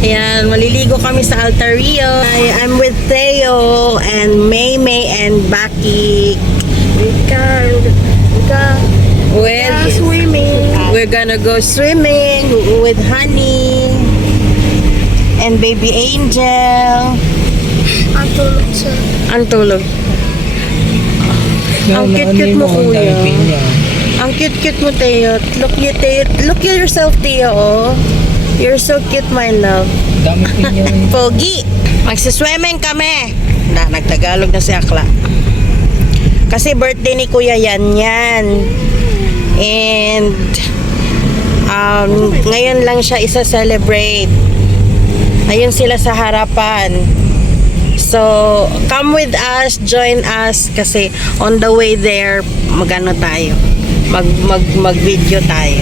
Ayan, maliligo kami sa Altaria. I'm with Theo and May and Baki. We're gonna go swimming with Honey and baby Angel. Ang tulog. Ang cute-cute mo, kuya. Ang cute-cute mo, Theo. Look at yourself, Theo. Oh. You're so cute, my love. Pogi. Magsiswimming kami. Nagtagalog na si Akla. Kasi birthday ni Kuya yan. And ngayon lang siya isa-celebrate. Ayun sila sa harapan. So, come with us, join us kasi on the way there, magano tayo. Mag-video tayo.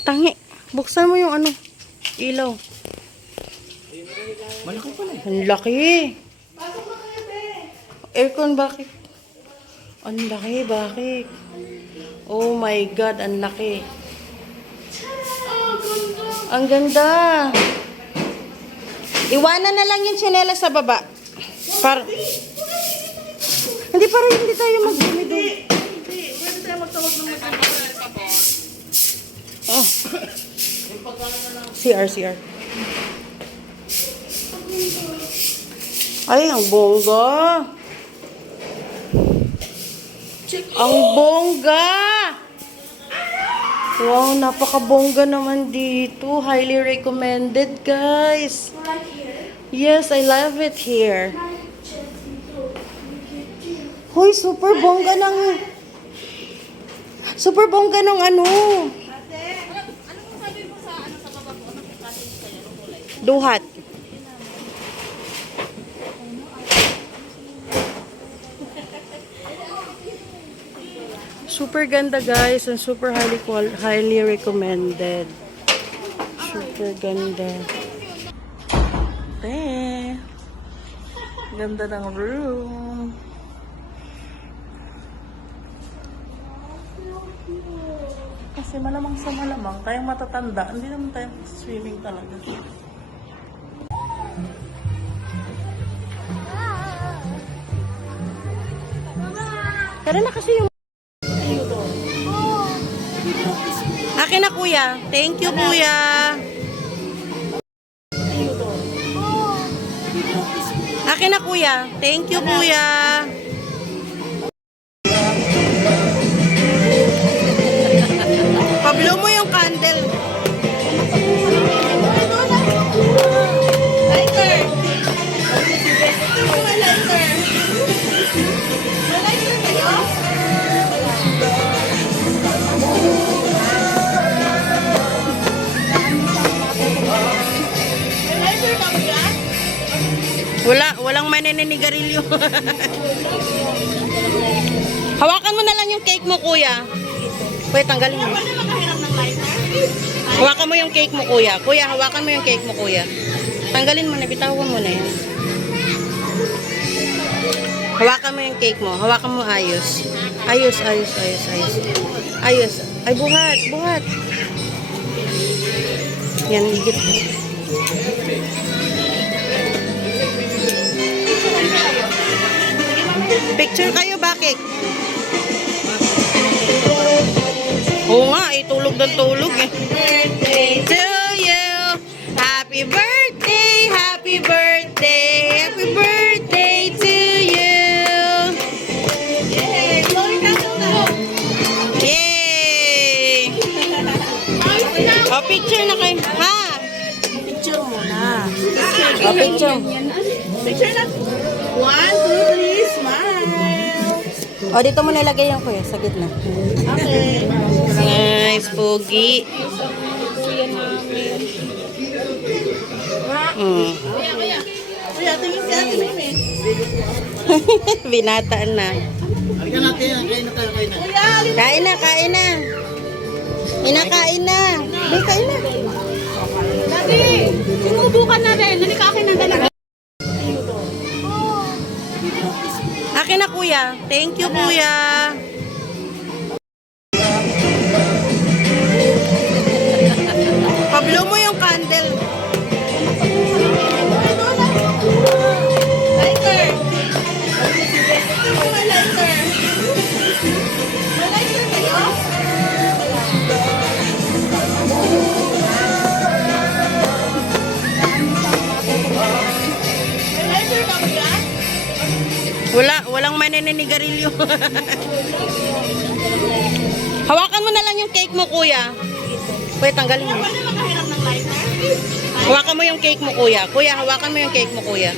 Tangi, buksan mo yung ano, ilaw. Malaki pala eh. Ang laki. Aircon, bakit? Ang laki, bakit? Oh my God, ang laki. Ang ganda. Iwanan na lang yung tsinelas sa baba. Hindi tayo mag-dumido. Pwede tayo magtawag ng Oh. CR. Ay, ang bongga. Ang bongga. Wow, napaka-bongga naman dito. Highly recommended, guys. Yes, I love it here. Hoy, super bongga ng ano. Duhat. Super ganda, guys, and super highly recommended. Super ganda. Ganda ng room. Kasi malamang sa malamang, tayong matatanda, hindi naman tayo swimming talaga. Pero na kasi yung... Akin na kuya. Thank you kuya. Akin na kuya. Thank you kuya. Pablo mo yung candle. Lighter! Lighter! Lighter kayo? Lighter ka ba yan? Walang manenenigarilyo. Hawakan mo na lang yung cake mo kuya. Kuya, tanggalin mo. Pwede makahiram ng lighter? Hawakan mo yung cake mo kuya. Kuya, hawakan mo yung cake mo kuya. Tanggalin mo na, bitawan mo na yan. Hawakan mo yung cake mo. Hawakan mo ayos. Ayos. Ayos. Ay, buhat. Yan, higit. Picture kayo, bakit? Oo nga, tulog ng tulog eh. Birthday to you. Happy birthday, happy birthday, happy birthday to you. Yay! Glory ka na! Yay! O, picture na kayo. Ha? Picture muna. O, picture. Picture na. 1, 2, 3, smile. O, dito mo nilagay yung kuya, sa gitna. Okay. Nice, pogi. Kuya, tingin si Ate Mimi. Binataan na. Kuya, Kain na. Kain na. Kain na. Dati, sinubukan na rin. Nalika akin ng dalaga. Akin na kuya. Thank you kuya. Pablo mo yung candle. Lighter. Lighter. Lighter kayo? Lighter ka ba yan? Walang manenenigarilyo. Hawakan mo na lang yung cake mo kuya. Kuya, tanggalin mo. Pwede makahiram ng lighter? Hawakan mo yung cake mo kuya. Kuya, hawakan mo yung cake mo kuya.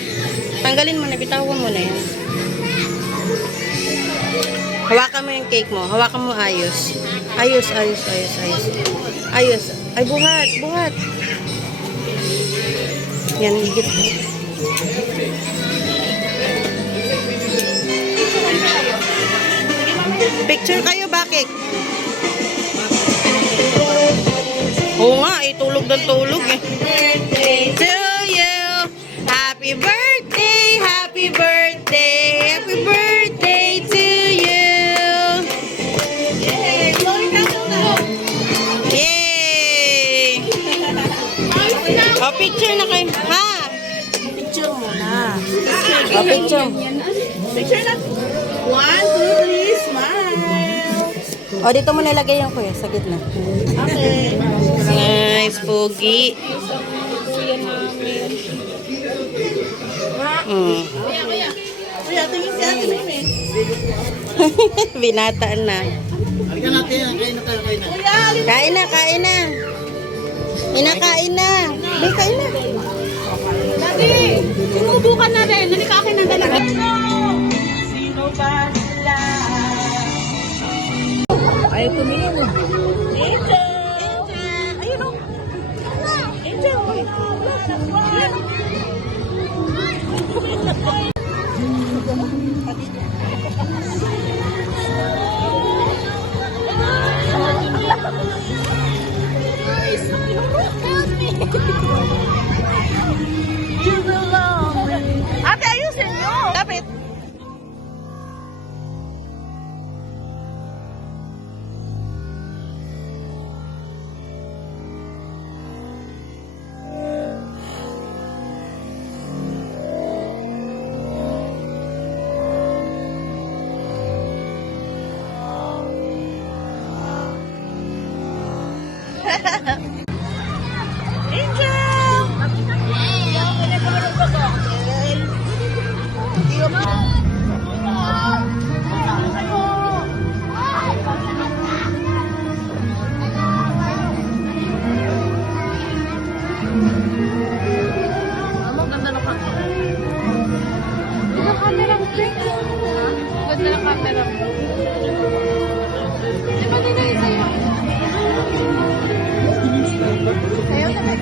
Tanggalin mo na, bitawan mo na yan. Hawakan mo yung cake mo. Hawakan mo ayos. Ayos. Ay, buhat. Yan, higit. Picture kayo, bakit? Oo nga, tulog ng tulog eh. Birthday to you. Happy birthday, happy birthday, happy birthday to you. Yay! Glory ka na! Yay! O, picture na kayo. Ha? Picture muna. O, picture. Picture na. 1, 2, 3, smile. O, dito mo nilagay yung kuya, sa gitna. Okay. Nice, pogi. Kuya, tingin si Ate Mimi. Binataan na. Kuya, Kain na. Kain na. Dati, sinubukan na rin. Nalika akin ng dalaga. sino ba sila? Ay, tumingin mo. Angel! Ayun o. Angel! Ate, ayusin nyo! Lapit! Ganda ng camera mo. Di ba din na sa'yo? Sa'yo naman.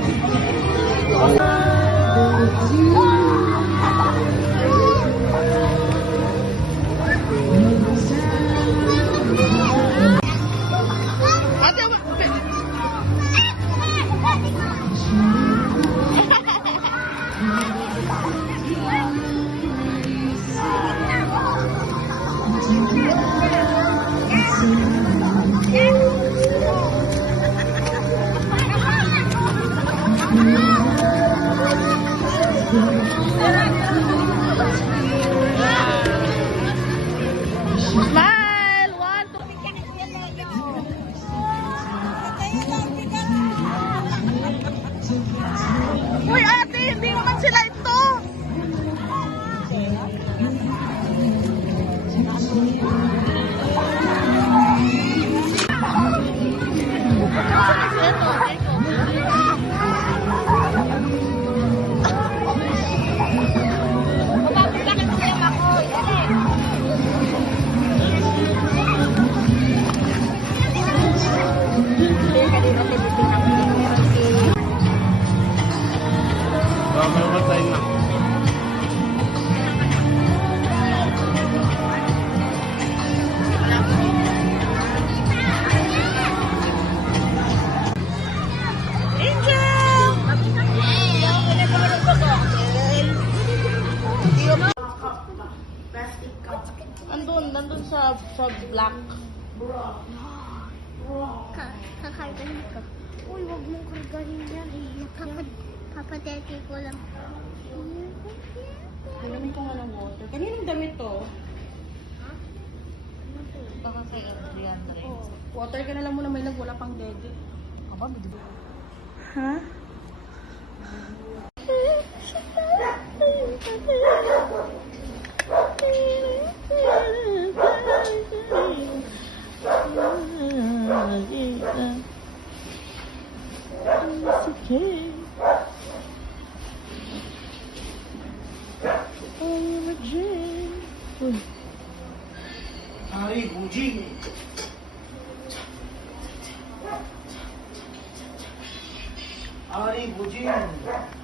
Ate, smile! One, two. Uy, ate! Hindi naman sila ito! Nandun sa black. Kakargahin ka. Uy, wag mong kargahin yan. Papadete ko lang. Inumin ko nga ng water. Kaninong damit to? Baka kay Adriana rin. Oh, water ka na lang muna, may wala pang dede. Aba, bido. Ha? Ari Bujing. Ari Bujing.